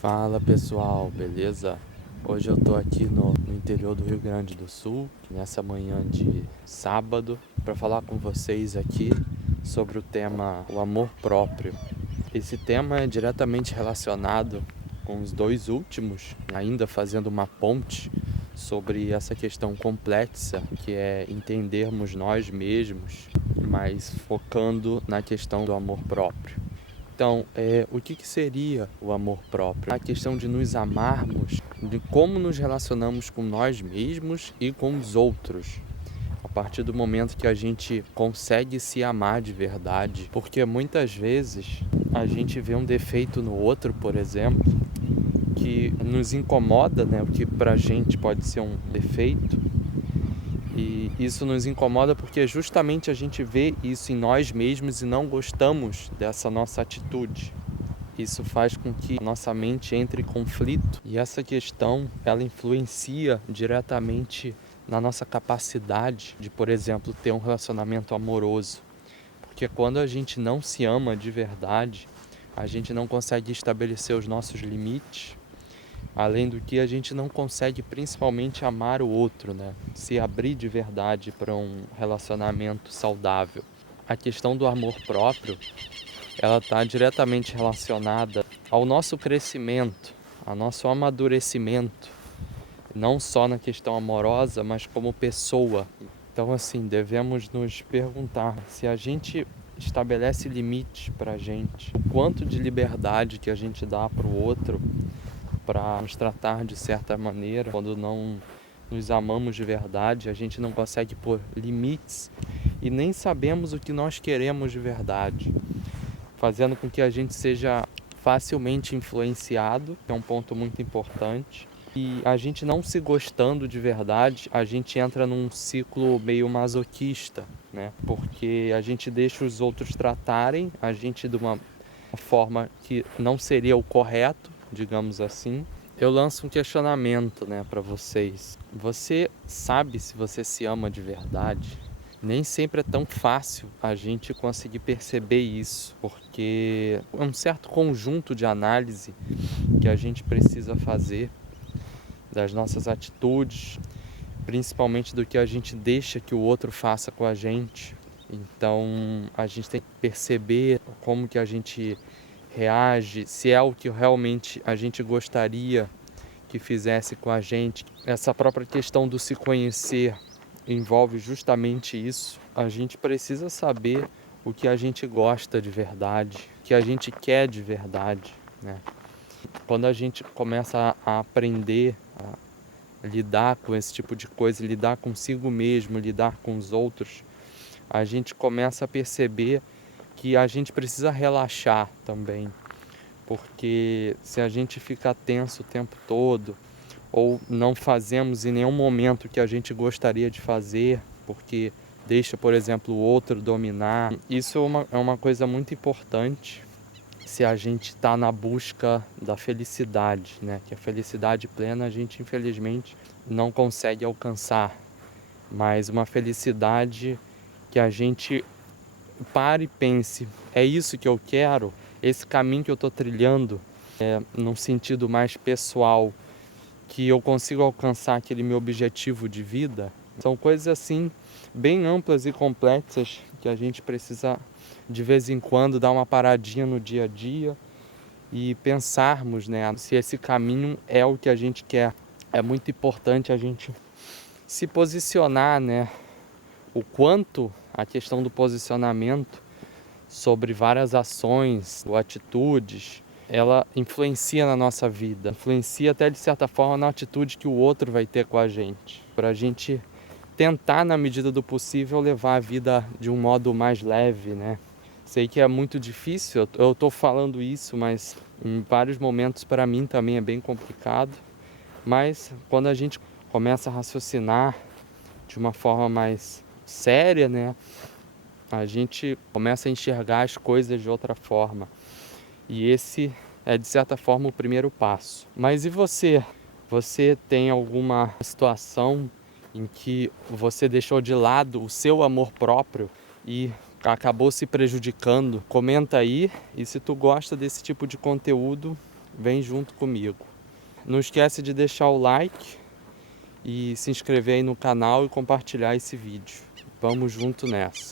Fala pessoal, beleza? Hoje eu tô aqui no interior do Rio Grande do Sul, nessa manhã de sábado, para falar com vocês aqui sobre o tema o amor próprio. Esse tema é diretamente relacionado com os dois últimos, ainda fazendo uma ponte sobre essa questão complexa que é entendermos nós mesmos, mas focando na questão do amor próprio. Então, o que seria o amor próprio? A questão de nos amarmos, de como nos relacionamos com nós mesmos e com os outros. A partir do momento que a gente consegue se amar de verdade. Porque muitas vezes a gente vê um defeito no outro, por exemplo, que nos incomoda, né? O que pra gente pode ser um defeito. E isso nos incomoda porque justamente a gente vê isso em nós mesmos e não gostamos dessa nossa atitude. Isso faz com que nossa mente entre em conflito e essa questão ela influencia diretamente na nossa capacidade de, por exemplo, ter um relacionamento amoroso. Porque quando a gente não se ama de verdade, a gente não consegue estabelecer os nossos limites. Além do que a gente não consegue principalmente amar o outro, né? Se abrir de verdade para um relacionamento saudável. A questão do amor próprio, ela está diretamente relacionada ao nosso crescimento, ao nosso amadurecimento, não só na questão amorosa, mas como pessoa. Então, assim, devemos nos perguntar se a gente estabelece limites para a gente, o quanto de liberdade que a gente dá para o outro, para nos tratar de certa maneira. Quando não nos amamos de verdade, a gente não consegue pôr limites e nem sabemos o que nós queremos de verdade, fazendo com que a gente seja facilmente influenciado, que é um ponto muito importante. E a gente não se gostando de verdade, a gente entra num ciclo meio masoquista, né? Porque a gente deixa os outros tratarem a gente de uma forma que não seria o correto, digamos assim. Eu lanço um questionamento, né, para vocês. Você sabe se você se ama de verdade? Nem sempre é tão fácil a gente conseguir perceber isso, porque é um certo conjunto de análise que a gente precisa fazer das nossas atitudes, principalmente do que a gente deixa que o outro faça com a gente. Então a gente tem que perceber como que a gente reage, se é o que realmente a gente gostaria que fizesse com a gente. Essa própria questão do se conhecer envolve justamente isso. A gente precisa saber o que a gente gosta de verdade, o que a gente quer de verdade, né? Quando a gente começa a aprender a lidar com esse tipo de coisa, lidar consigo mesmo, lidar com os outros, a gente começa a perceber que a gente precisa relaxar também. Porque se a gente fica tenso o tempo todo, ou não fazemos em nenhum momento o que a gente gostaria de fazer, porque deixa, por exemplo, o outro dominar, isso é uma coisa muito importante se a gente está na busca da felicidade, né? Que a felicidade plena a gente infelizmente não consegue alcançar, mas uma felicidade que a gente pare e pense, é isso que eu quero? Esse caminho que eu estou trilhando, num sentido mais pessoal, que eu consigo alcançar aquele meu objetivo de vida? São coisas assim, bem amplas e complexas, que a gente precisa de vez em quando dar uma paradinha no dia a dia e pensarmos, né, se esse caminho é o que a gente quer. É muito importante a gente se posicionar, né, o quanto a questão do posicionamento sobre várias ações ou atitudes, ela influencia na nossa vida, influencia até de certa forma na atitude que o outro vai ter com a gente, para a gente tentar, na medida do possível, levar a vida de um modo mais leve, né? Sei que é muito difícil, eu estou falando isso, mas em vários momentos para mim também é bem complicado, mas quando a gente começa a raciocinar de uma forma mais séria, né, a gente começa a enxergar as coisas de outra forma. E esse é, de certa forma, o primeiro passo. Mas e você? Você tem alguma situação em que você deixou de lado o seu amor próprio e acabou se prejudicando? Comenta aí, e se tu gosta desse tipo de conteúdo, vem junto comigo. Não esquece de deixar o like e se inscrever aí no canal e compartilhar esse vídeo. Vamos junto nessa.